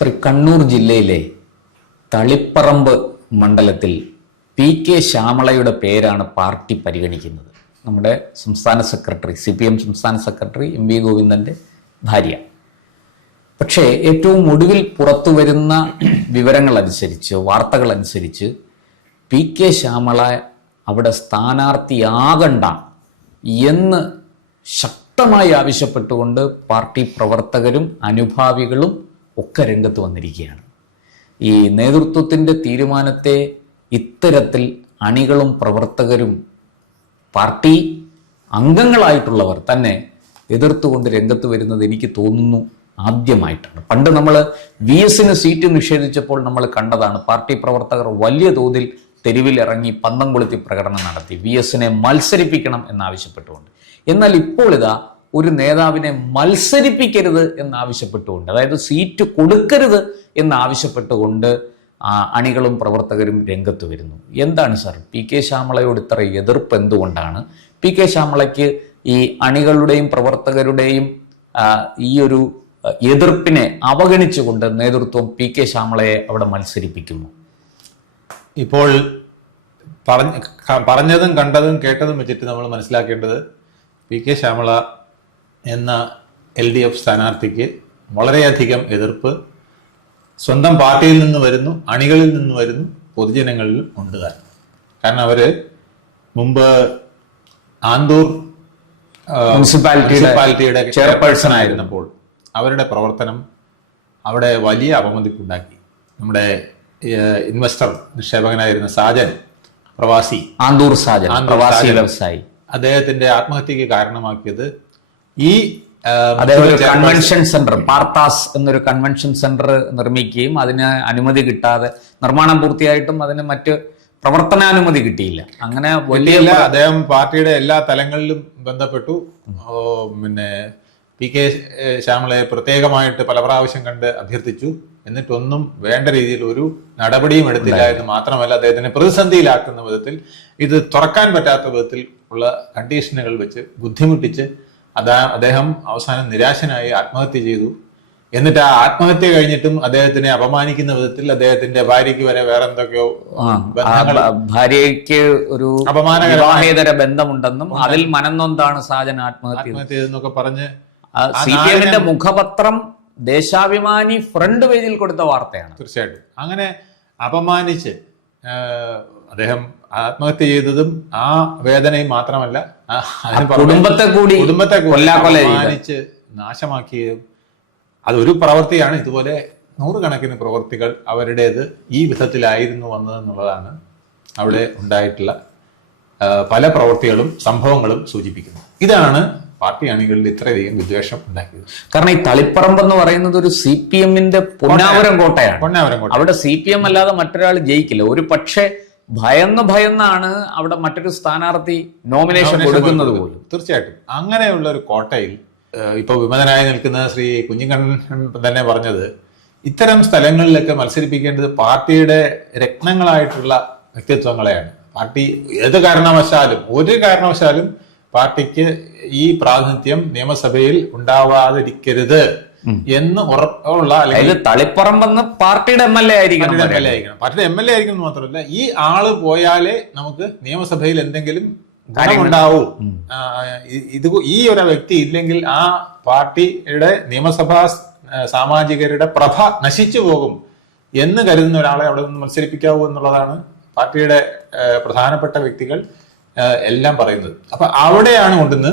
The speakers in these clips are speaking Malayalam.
കണ്ണൂർ ജില്ലയിലെ തളിപ്പറമ്പ് മണ്ഡലത്തിൽ PK ശ്യാമളയുടെ പേരാണ് പാർട്ടി പരിഗണിക്കുന്നത്. നമ്മുടെ സംസ്ഥാന സെക്രട്ടറി, CPM സംസ്ഥാന സെക്രട്ടറി MV ഗോവിന്ദൻ്റെ ഭാര്യ. പക്ഷേ ഏറ്റവും ഒടുവിൽ പുറത്തു വരുന്ന വിവരങ്ങളനുസരിച്ച്, വാർത്തകളനുസരിച്ച് PK ശ്യാമള അവിടെ സ്ഥാനാർത്ഥിയാകണ്ട എന്ന് ശക്തമായി ആവശ്യപ്പെട്ടുകൊണ്ട് പാർട്ടി പ്രവർത്തകരും അനുഭാവികളും ഒക്കെ രംഗത്ത് വന്നിരിക്കുകയാണ്. ഈ നേതൃത്വത്തിൻ്റെ തീരുമാനത്തെ ഇത്തരത്തിൽ അണികളും പ്രവർത്തകരും പാർട്ടി അംഗങ്ങളായിട്ടുള്ളവർ തന്നെ എതിർത്തുകൊണ്ട് രംഗത്ത് വരുന്നത് എനിക്ക് തോന്നുന്നു ആദ്യമായിട്ടാണ്. പണ്ട് നമ്മൾ VS സീറ്റ് നിഷേധിച്ചപ്പോൾ നമ്മൾ കണ്ടതാണ്. പാർട്ടി പ്രവർത്തകർ വലിയ തോതിൽ തെരുവിലിറങ്ങി പന്തം കൊളുത്തി പ്രകടനം നടത്തി VS മത്സരിപ്പിക്കണം എന്നാവശ്യപ്പെട്ടുകൊണ്ട്. എന്നാൽ ഇപ്പോൾ ഇതാ ഒരു നേതാവിനെ മത്സരിപ്പിക്കരുത് എന്നാവശ്യപ്പെട്ടുകൊണ്ട്, അതായത് സീറ്റ് കൊടുക്കരുത് എന്നാവശ്യപ്പെട്ടുകൊണ്ട് അണികളും പ്രവർത്തകരും രംഗത്ത് വരുന്നു. എന്താണ് സാർ PK ശ്യാമളയോട് ഇത്ര എതിർപ്പ്? എന്തുകൊണ്ടാണ് PK ശ്യാമളയ്ക്ക് ഈ അണികളുടെയും പ്രവർത്തകരുടെയും ഈ ഒരു എതിർപ്പിനെ അവഗണിച്ചുകൊണ്ട് നേതൃത്വം PK ശ്യാമളയെ അവിടെ മത്സരിപ്പിക്കുന്നു? ഇപ്പോൾ പറഞ്ഞതും കണ്ടതും കേട്ടതും വെച്ചിട്ട് നമ്മൾ മനസ്സിലാക്കേണ്ടത് PK ശ്യാമള എന്ന LDF സ്ഥാനാർത്ഥിക്ക് വളരെയധികം എതിർപ്പ് സ്വന്തം പാർട്ടിയിൽ നിന്ന് വരുന്നു, അണികളിൽ നിന്ന് വരുന്നു, പൊതുജനങ്ങളിൽ ഉണ്ട് താൻ. കാരണം അവര് മുമ്പ് ആന്തൂർ മുനിസിപ്പാലിറ്റിയുടെ ചെയർപേഴ്സൺ ആയിരുന്നപ്പോൾ അവരുടെ പ്രവർത്തനം അവിടെ വലിയ അപമതിപ്പുണ്ടാക്കി. നമ്മുടെ ഇൻവെസ്റ്റർ നിക്ഷേപകനായിരുന്ന സാജൻ, പ്രവാസി ആന്തൂർ സാജൻ, പ്രവാസി വ്യവസായി, അദ്ദേഹത്തിന്റെ ആത്മഹത്യക്ക് കാരണമാക്കിയത് ഈ കൺവെൻഷൻ സെന്റർ, പാർത്താസ് എന്നൊരു കൺവെൻഷൻ സെന്റർ നിർമ്മിക്കുകയും അതിന് അനുമതി കിട്ടാതെ, നിർമ്മാണം പൂർത്തിയായിട്ടും അതിന് മറ്റ് പ്രവർത്തനാനുമതി കിട്ടിയില്ല. അങ്ങനെ വലിയ അദ്ദേഹം പാർട്ടിയുടെ എല്ലാ തലങ്ങളിലും ബന്ധപ്പെട്ടു. പിന്നെ PK ശ്യാമളയെ പ്രത്യേകമായിട്ട് പല പ്രാവശ്യം കണ്ട് അഭ്യർത്ഥിച്ചു. എന്നിട്ടൊന്നും വേണ്ട രീതിയിൽ ഒരു നടപടിയും എടുത്തില്ല എന്ന് മാത്രമല്ല, അദ്ദേഹത്തിനെ പ്രതിസന്ധിയിലാക്കുന്ന വിധത്തിൽ, ഇത് തുറക്കാൻ പറ്റാത്ത വിധത്തിൽ ഉള്ള കണ്ടീഷനുകൾ വെച്ച് ബുദ്ധിമുട്ടിച്ച് അദ്ദേഹം അവസാനം നിരാശനായി ആത്മഹത്യ ചെയ്തു. എന്നിട്ട് ആ ആത്മഹത്യ കഴിഞ്ഞിട്ടും അദ്ദേഹത്തിനെ അപമാനിക്കുന്ന വിധത്തിൽ അദ്ദേഹത്തിന്റെ ഭാര്യയ്ക്ക് വരെ വേറെ എന്തൊക്കെയോ ഭാര്യയ്ക്ക് ഒരു വിവാഹേതര ബന്ധമുണ്ടെന്നും അതിൽ മനംനൊന്താണ് സാജൻ ആത്മഹത്യ എന്നൊക്കെ പറഞ്ഞ് CPMന്റെ മുഖപത്രം ദേശാഭിമാനി ഫ്രണ്ട് പേജിൽ കൊടുത്ത വാർത്തയാണ്. തീർച്ചയായിട്ടും അങ്ങനെ അപമാനിച്ച് അദ്ദേഹം ആത്മഹത്യ ചെയ്തതും ആ വേദനയും മാത്രമല്ല, കുടുംബത്തെ കൂടി അപമാനിച്ച് നാശമാക്കിയതും അതൊരു പ്രവൃത്തിയാണ്. ഇതുപോലെ നൂറുകണക്കിന് പ്രവൃത്തികൾ അവരുടേത് ഈ വിധത്തിലായിരുന്നു വന്നതെന്നുള്ളതാണ് അവിടെ ഉണ്ടായിട്ടുള്ള പല പ്രവൃത്തികളും സംഭവങ്ങളും സൂചിപ്പിക്കുന്നത്. ഇതാണ് പാർട്ടി അണികളിൽ ഇത്രയധികം വിദ്വേഷം ഉണ്ടാക്കിയത്. കാരണം ഈ തളിപ്പറമ്പ് എന്ന് പറയുന്നത് ഒരു CPMന്റെ പൊന്നാവരം കോട്ടയാണ്. അവിടെ CPM അല്ലാതെ മറ്റൊരാൾ ജയിക്കില്ല. ഒരു പക്ഷേ ഭയന്നാണ് അവിടെ മറ്റൊരു സ്ഥാനാർത്ഥി നോമിനേഷൻ കൊടുക്കുന്നത് പോലും. തീർച്ചയായിട്ടും അങ്ങനെയുള്ള ഒരു കോട്ടയിൽ ഇപ്പൊ വിമതനായി നിൽക്കുന്ന ശ്രീ കുഞ്ഞിക്കണ്ണൻ തന്നെ പറഞ്ഞത്, ഇത്തരം സ്ഥലങ്ങളിലൊക്കെ മത്സരിപ്പിക്കേണ്ടത് പാർട്ടിയുടെ രത്നങ്ങളായിട്ടുള്ള വ്യക്തിത്വങ്ങളെയാണ്. പാർട്ടി ഒരു കാരണവശാലും പാർട്ടിക്ക് ഈ പ്രാതിനിധ്യം നിയമസഭയിൽ ഉണ്ടാവാതിരിക്കരുത് എന്ന് ഉറപ്പുള്ള, അല്ലെങ്കിൽ തളിപ്പറമ്പെന്ന് പാർട്ടിയുടെ MLA ആയിരിക്കണം. പാർട്ടിയുടെ MLA ആയിരിക്കണം മാത്രമല്ല, ഈ ആള് പോയാലേ നമുക്ക് നിയമസഭയിൽ എന്തെങ്കിലും ഗുണമുണ്ടാവൂ. ഈ ഒരു വ്യക്തി ഇല്ലെങ്കിൽ ആ പാർട്ടിയുടെ നിയമസഭാ സാമാജികരുടെ പ്രഭ നശിച്ചു പോകും എന്ന് കരുതുന്ന ഒരാളെ അവിടെ നിന്ന് മത്സരിപ്പിക്കാവൂ എന്നുള്ളതാണ് പാർട്ടിയുടെ പ്രധാനപ്പെട്ട വ്യക്തികൾ എല്ലാം പറയുന്നത്. അപ്പൊ അവിടെയാണ് കൊണ്ടുവന്ന്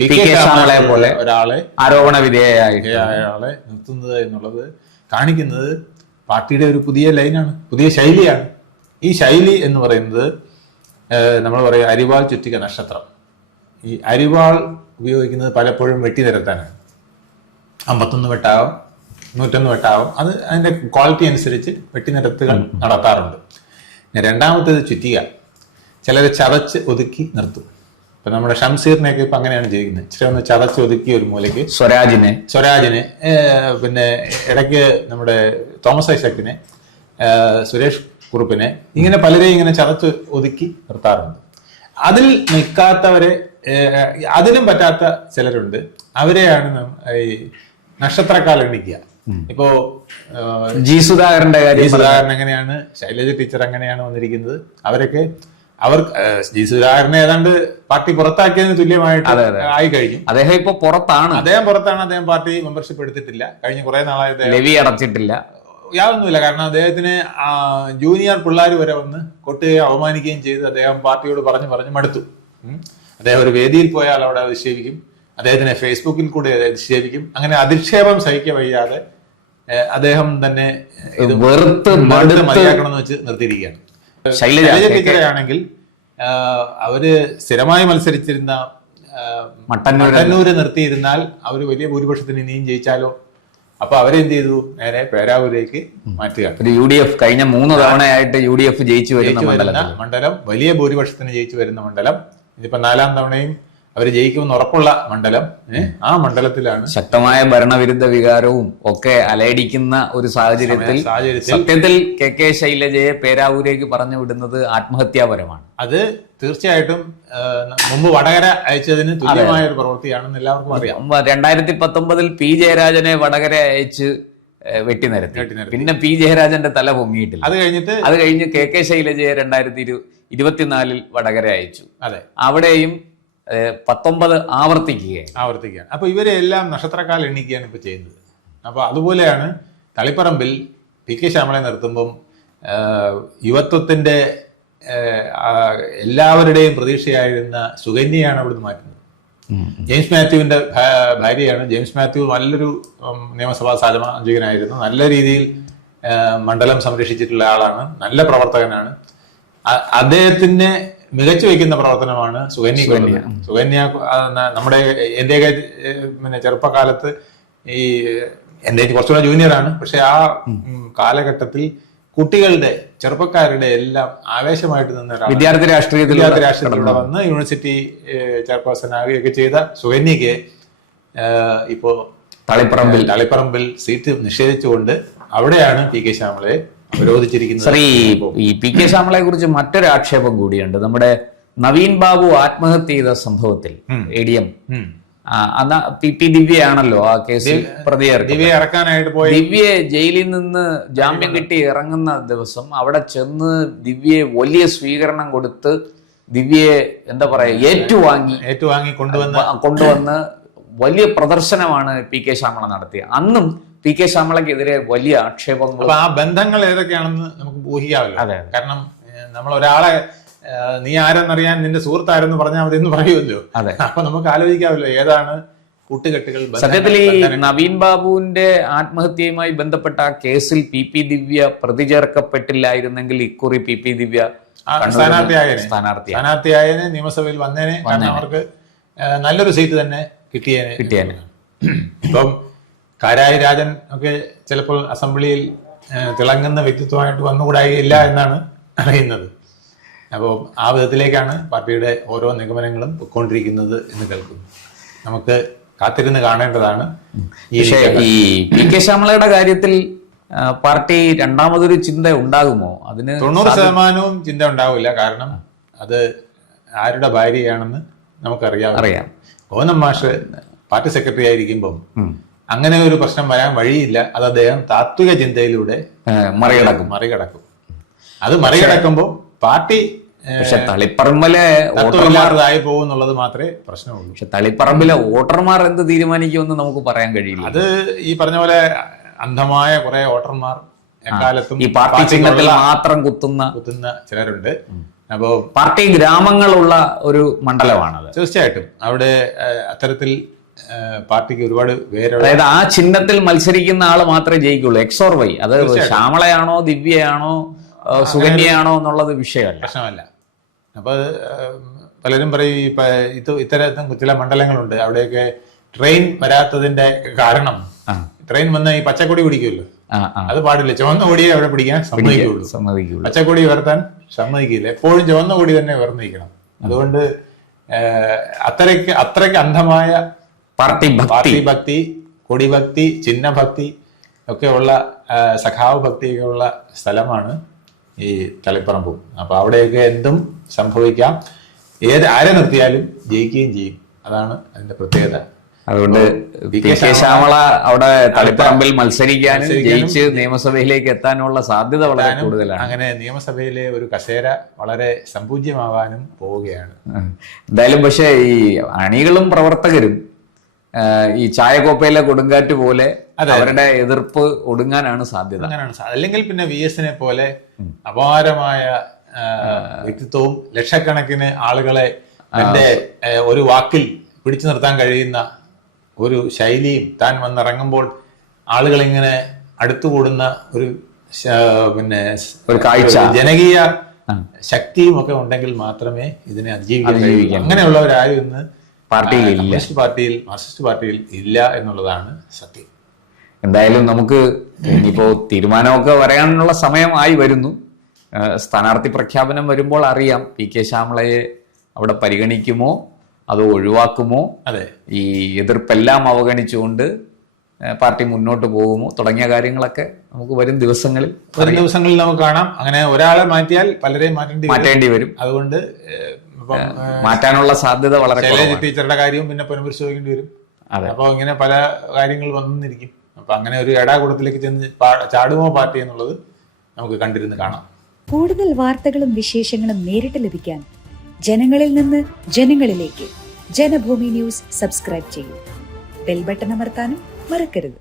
PK ശ്യാമളയെ പോലെ ഒരാളെ ആരോപണ വിധേയയായ ആളെ നിർത്തുന്നത് എന്നുള്ളത് കാണിക്കുന്നത് പാർട്ടിയുടെ ഒരു പുതിയ ലൈനാണ്, പുതിയ ശൈലിയാണ്. ഈ ശൈലി എന്ന് പറയുന്നത് നമ്മൾ പറയും അരിവാൾ ചുറ്റിക നക്ഷത്രം. ഈ അരിവാൾ ഉപയോഗിക്കുന്നത് പലപ്പോഴും വെട്ടി നിരത്താനാണ്. 51 വെട്ടാവും, 101 വെട്ടാവും. അത് അതിന്റെ ക്വാളിറ്റി അനുസരിച്ച് വെട്ടിനിരത്തുകൾ നടത്താറുണ്ട്. രണ്ടാമത്തേത് ചുറ്റിക. ചിലരെ ചതച്ച് ഒതുക്കി നിർത്തും. ഇപ്പൊ നമ്മുടെ ഷംസീറിനെയൊക്കെ ഇപ്പൊ അങ്ങനെയാണ് ജീവിക്കുന്നത്. ഇച്ചിരി ഒന്ന് ചതച്ച് ഒതുക്കി ഒരു മൂലയ്ക്ക്. സ്വരാജിനെ പിന്നെ ഇടയ്ക്ക് നമ്മുടെ തോമസ് ഐസക്കിനെ, സുരേഷ് കുറുപ്പിനെ, ഇങ്ങനെ പലരെയും ഇങ്ങനെ ചതച്ച് ഒതുക്കി നിർത്താറുണ്ട്. അതിൽ നിൽക്കാത്തവരെ, അതിനും പറ്റാത്ത ചിലരുണ്ട്. അവരെയാണ് ഈ നക്ഷത്രക്കാൽ എണ്ണിക്കുക. ഇപ്പോ ജി സുധാകരന്റെ കാര്യം, സുധാകരൻ എങ്ങനെയാണ്, ശൈലജ ടീച്ചർ എങ്ങനെയാണ് വന്നിരിക്കുന്നത്, അവരൊക്കെ ജി സുധാകരനെ ഏതാണ്ട് പാർട്ടി പുറത്താക്കിയതിന് തുല്യമായിട്ട് ആയി കഴിഞ്ഞു. അദ്ദേഹം ഇപ്പൊ പുറത്താണ്. അദ്ദേഹം പാർട്ടി മെമ്പർഷിപ്പ് എടുത്തിട്ടില്ല. കഴിഞ്ഞ കുറെ നാളായി ലെവി അടച്ചിട്ടില്ല, യാതൊന്നുമില്ല. കാരണം അദ്ദേഹത്തിന് ജൂനിയർ പിള്ളേർ വരെ വന്ന് കൊട്ടുകയും അവമാനിക്കുകയും ചെയ്ത് അദ്ദേഹം പാർട്ടിയോട് പറഞ്ഞു മടുത്തു. അദ്ദേഹം ഒരു വേദിയിൽ പോയാൽ അവിടെ അധിക്ഷേപിക്കും, അദ്ദേഹത്തിനെ ഫേസ്ബുക്കിൽ കൂടെ അധിക്ഷേപിക്കും. അങ്ങനെ അധിക്ഷേപം സഹിക്കാൻ വയ്യാതെ അദ്ദേഹം തന്നെ ഇത് വെറുത്ത് മതിയാക്കണമെന്ന് വെച്ച് നിർത്തിയിരിക്കുകയാണ്. ശൈലജ ടീച്ചറെ ആണെങ്കിൽ അവര് സ്ഥിരമായി മത്സരിച്ചിരുന്ന മട്ടന്നൂര് നിർത്തിയിരുന്നാൽ അവര് വലിയ ഭൂരിപക്ഷത്തിന് ഇനിയും ജയിച്ചാലോ, അപ്പൊ അവരെന്ത് ചെയ്തു, നേരെ പേരാവൂരേക്ക് മാറ്റുക. UDF കഴിഞ്ഞ 3 തവണയായിട്ട് UDF ജയിച്ചു വരുന്ന മണ്ഡലം, വലിയ ഭൂരിപക്ഷത്തിന് ജയിച്ചു വരുന്ന മണ്ഡലം, ഇതിപ്പോ 4ാം തവണയും അവർ ജയിക്കുമെന്ന് ഉറപ്പുള്ള മണ്ഡലം. ആ മണ്ഡലത്തിലാണ് ശക്തമായ ഭരണവിരുദ്ധ വികാരവും ഒക്കെ അലയടിക്കുന്ന ഒരു സാഹചര്യത്തിൽ സത്യത്തിൽ KK ശൈലജയെ പേരാവൂരേക്ക് പറഞ്ഞു വിടുന്നത് ആത്മഹത്യാപരമാണ്. അത് തീർച്ചയായിട്ടും മുമ്പ് വടകര അയച്ചതിന് തുല്യമായ ഒരു പ്രവൃത്തിയാണെന്ന് എല്ലാവർക്കും അറിയാം. 2019 P ജയരാജനെ വടകര അയച്ച് വെട്ടിനിരത്തി. പിന്നെ P ജയരാജന്റെ തല പൊങ്ങിയിട്ടില്ല. അത് കഴിഞ്ഞ് KK ശൈലജയെ 2024 വടകര അയച്ചു. അവിടെയും 19 ആവർത്തിക്കുകയാണ്. അപ്പൊ ഇവരെ എല്ലാം നക്ഷത്രക്കാൽ എണ്ണിക്കുകയാണ് ഇപ്പൊ ചെയ്യുന്നത്. അപ്പൊ അതുപോലെയാണ് തളിപ്പറമ്പിൽ PK ശ്യാമളയെ നിർത്തുമ്പം യുവത്വത്തിന്റെ എല്ലാവരുടെയും പ്രതീക്ഷയായിരുന്ന സുകന്യയാണ് അവിടുന്ന് മാറ്റുന്നത്. ജെയിംസ് മാത്യുവിന്റെ ഭാര്യയാണ്. ജെയിംസ് മാത്യു നല്ലൊരു നിയമസഭാ സാമാജികനായിരുന്നു, നല്ല രീതിയിൽ മണ്ഡലം സംരക്ഷിച്ചിട്ടുള്ള ആളാണ്, നല്ല പ്രവർത്തകനാണ്. അദ്ദേഹത്തിന് മികച്ചു വയ്ക്കുന്ന പ്രവർത്തനമാണ് സുകന്യ. നമ്മുടെ എന്റെയൊക്കെ ചെറുപ്പകാലത്ത്, ഈ എന്റെ കുറച്ചുകൂടെ ജൂനിയറാണ്, പക്ഷെ ആ കാലഘട്ടത്തിൽ കുട്ടികളുടെ, ചെറുപ്പക്കാരുടെ എല്ലാം ആവേശമായിട്ട് നിന്ന വിദ്യാർത്ഥി രാഷ്ട്രീയത്തിലൂടെ വന്ന് യൂണിവേഴ്സിറ്റി ചെയർപേഴ്സൺ ആവുകയൊക്കെ ചെയ്ത സുകന്യക്ക് ഇപ്പോ തളിപ്പറമ്പിൽ സീറ്റ് നിഷേധിച്ചുകൊണ്ട് അവിടെയാണ് PK ശ്യാമളയെ വിരോധിച്ചിരിക്കുന്നത്. ഈ PK ശ്യാമളയെ കുറിച്ച് മറ്റൊരു ആക്ഷേപം കൂടിയുണ്ട്. നമ്മുടെ നവീൻ ബാബു ആത്മഹത്യ ചെയ്ത സംഭവത്തിൽ ADM PP ദിവ്യയാണല്ലോ ആ കേസിൽ ദിവ്യയെ ജയിലിൽ നിന്ന് ജാമ്യം കിട്ടി ഇറങ്ങുന്ന ദിവസം അവിടെ ചെന്ന് ദിവ്യയെ വലിയ സ്വീകരണം കൊടുത്ത് ദിവ്യയെ എന്താ പറയാ ഏറ്റുവാങ്ങി കൊണ്ടുവന്ന് വലിയ പ്രദർശനമാണ് PK ശ്യാമള നടത്തിയത്. അന്നും PK ശ്യാമളക്കെതിരെ വലിയ ആക്ഷേപങ്ങൾ. ആ ബന്ധങ്ങൾ ഏതൊക്കെയാണെന്ന് നമുക്ക് ഊഹിക്കാമല്ലോ. കാരണം നമ്മൾ ഒരാളെ നീ ആരെന്നറിയാൻ നിന്റെ സുഹൃത്ത് ആരെന്ന് പറഞ്ഞാൽ മതി എന്ന് പറയുമല്ലോ. അപ്പൊ നമുക്ക് ആലോചിക്കാമല്ലോ ഏതാണ് കൂട്ടുകെട്ടുകൾ. സത്യത്തിൽ ഈ നവീൻ ബാബുവിന്റെ ആത്മഹത്യയുമായി ബന്ധപ്പെട്ട ആ കേസിൽ PP ദിവ്യ പ്രതി ചേർക്കപ്പെട്ടില്ലായിരുന്നെങ്കിൽ ഇക്കുറി PP ദിവ്യ സ്ഥാനാർത്ഥിയായനെ, നിയമസഭയിൽ വന്നേനെ. കാരണം അവർക്ക് നല്ലൊരു സീറ്റ് തന്നെ കിട്ടിയേനെ. ഇപ്പം കാരായി രാജൻ ഒക്കെ ചിലപ്പോൾ അസംബ്ലിയിൽ തിളങ്ങുന്ന വ്യക്തിത്വമായിട്ട് വന്നുകൂടായില്ല എന്നാണ് അറിയുന്നത്. അപ്പോൾ ആ വിധത്തിലേക്കാണ് പാർട്ടിയുടെ ഓരോ നിഗമനങ്ങളും പൊയ്ക്കൊണ്ടിരിക്കുന്നത് എന്ന് കേൾക്കുന്നു. നമുക്ക് കാത്തിരുന്ന് കാണേണ്ടതാണ്. ഈ PK ശ്യാമളയുടെ കാര്യത്തിൽ പാർട്ടി രണ്ടാമതൊരു ചിന്ത ഉണ്ടാകുമോ? അതിന് 90% ചിന്ത ഉണ്ടാവില്ല. കാരണം അത് ആരുടെ ഭാര്യയാണെന്ന് നമുക്കറിയാം. ഗോനം മാഷ് പാർട്ടി സെക്രട്ടറി ആയിരിക്കുമ്പം അങ്ങനെ ഒരു പ്രശ്നം വരാൻ വഴിയില്ല. അത് അദ്ദേഹം താത്വിക ചിന്തയിലൂടെ മറികടക്കും. അത് മറികടക്കുമ്പോൾ പാർട്ടി തളിപ്പറമ്പിലായി പോകും എന്നുള്ളത് മാത്രമേ പ്രശ്നമുള്ളൂ. പക്ഷെ തളിപ്പറമ്പിലെ വോട്ടർമാർ എന്ത് തീരുമാനിക്കുമെന്ന് നമുക്ക് പറയാൻ കഴിയില്ല. അത് ഈ പറഞ്ഞ പോലെ അന്ധമായ കുറെ വോട്ടർമാർ എക്കാലത്തും ഈ പാർട്ടി ചിഹ്നത്തിൽ മാത്രം കുത്തുന്ന ചിലരുണ്ട്. അപ്പോ പാർട്ടി ഗ്രാമങ്ങളുള്ള ഒരു മണ്ഡലമാണത്. തീർച്ചയായിട്ടും അവിടെ അത്തരത്തിൽ പാർട്ടിക്ക് ഒരുപാട് പേരുള്ള, അതായത് ആ ചിഹ്നത്തിൽ മത്സരിക്കുന്ന ആള് മാത്രമേ ജയിക്കുള്ളൂ. എക്സ് ഓർ വൈ, അത് ശ്യാമളയാണോ ദിവ്യയാണോ സുകന്യയാണോ എന്നുള്ളത് പ്രശ്നമല്ല. അപ്പൊ പലരും പറയും ഇത്തരത്തിൽ ചില മണ്ഡലങ്ങളുണ്ട് അവിടെയൊക്കെ ട്രെയിൻ വരാത്തതിന്റെ കാരണം, ട്രെയിൻ വന്ന ഈ പച്ചക്കൊടി പിടിക്കുമല്ലോ, അത് പാടില്ല. ചുവന്ന കൊടിയെ അവിടെ പിടിക്കാൻ സമ്മതിക്കുള്ളൂ. പച്ചക്കൊടി ഉയർത്താൻ സമ്മതിക്കില്ല. എപ്പോഴും ചുവന്ന കൊടി തന്നെ ഉയർന്നിരിക്കണം. അതുകൊണ്ട് അത്രയ്ക്ക് അന്ധമായ പാർട്ടി ഭക്തി, കൊടിഭക്തി, ചിഹ്നഭക്തി ഒക്കെ ഉള്ള, സഖാവ് ഭക്തിയൊക്കെ ഉള്ള സ്ഥലമാണ് ഈ തളിപ്പറമ്പും. അപ്പൊ അവിടെയൊക്കെ എന്തും സംഭവിക്കാം. ആരെ നിർത്തിയാലും ജയിക്കുകയും ചെയ്യും. അതാണ് അതിന്റെ പ്രത്യേകത. അതുകൊണ്ട് പി കെ ശ്യാമള അവിടെ തളിപ്പറമ്പിൽ മത്സരിക്കാനും ജയിച്ച് നിയമസഭയിലേക്ക് എത്താനുള്ള സാധ്യത വളരെ കൂടുതലാണ്. അങ്ങനെ നിയമസഭയിലെ ഒരു കസേര വളരെ സമ്പൂജ്യമാവാനും പോവുകയാണ്. എന്തായാലും പക്ഷേ ഈ അണികളും പ്രവർത്തകരും ഈ ചായക്കോപ്പയിലെ കൊടുങ്കാറ്റ് പോലെ അവരുടെ എതിർപ്പ് ഒടുങ്ങാനാണ് സാധ്യത. അല്ലെങ്കിൽ പിന്നെ VS-നെ പോലെ അപാരമായ വ്യക്തിത്വവും ലക്ഷക്കണക്കിന് ആളുകളെ തന്റെ ഒരു വാക്കിൽ പിടിച്ചു നിർത്താൻ കഴിയുന്ന ഒരു ശൈലിയും താൻ വന്നിറങ്ങുമ്പോൾ ആളുകൾ ഇങ്ങനെ അടുത്തുകൂടുന്ന ഒരു പിന്നെ ഒരു കാഴ്ച, ജനകീയ ശക്തിയും ഒക്കെ ഉണ്ടെങ്കിൽ മാത്രമേ ഇതിനെ അതിജീവിക്കാൻ കഴിയൂ. അങ്ങനെയുള്ളവരാരും ഇന്ന് മാർക്സിസ്റ്റ് പാർട്ടിയിൽ ഇല്ല എന്നുള്ളതാണ് സത്യം. എന്തായാലും നമുക്ക് ഇനിയിപ്പോ തീരുമാനമൊക്കെ വരാനുള്ള സമയമായി വരുന്നു. സ്ഥാനാർത്ഥി പ്രഖ്യാപനം വരുമ്പോൾ അറിയാം പി കെ ശ്യാമളയെ അവിടെ പരിഗണിക്കുമോ അതോ ഒഴിവാക്കുമോ, ഈ എതിർപ്പെല്ലാം അവഗണിച്ചുകൊണ്ട് പാർട്ടി മുന്നോട്ട് പോകുമോ തുടങ്ങിയ കാര്യങ്ങളൊക്കെ നമുക്ക് വരും ദിവസങ്ങളിൽ നമുക്ക് കാണാം. അങ്ങനെ ഒരാളെ മാറ്റിയാൽ പലരെയും മാറ്റേണ്ടി വരും. അതുകൊണ്ട് മാറ്റാനുള്ള സാധ്യത വളരെ ടീച്ചറുടെ കാര്യവും പിന്നെ പുനഃപരിശോധിക്കേണ്ടി വരും. അപ്പൊ ഇങ്ങനെ പല കാര്യങ്ങൾ വന്നിരിക്കും. അപ്പൊ അങ്ങനെ ഒരു എടാകൂടത്തിലേക്ക് ചെന്ന് ചാടുമോ പാർട്ടി എന്നുള്ളത് നമുക്ക് കണ്ടിരുന്ന് കാണാം. കൂടുതൽ വാർത്തകളും വിശേഷങ്ങളും നേരിട്ട് ലഭിക്കാൻ ജനങ്ങളിൽ നിന്ന് ജനങ്ങളിലേക്ക് ജനഭൂമി ന്യൂസ് സബ്സ്ക്രൈബ് ചെയ്യൂ. ബെൽ ബട്ടൺ അമർത്താനും മറക്കരുത്.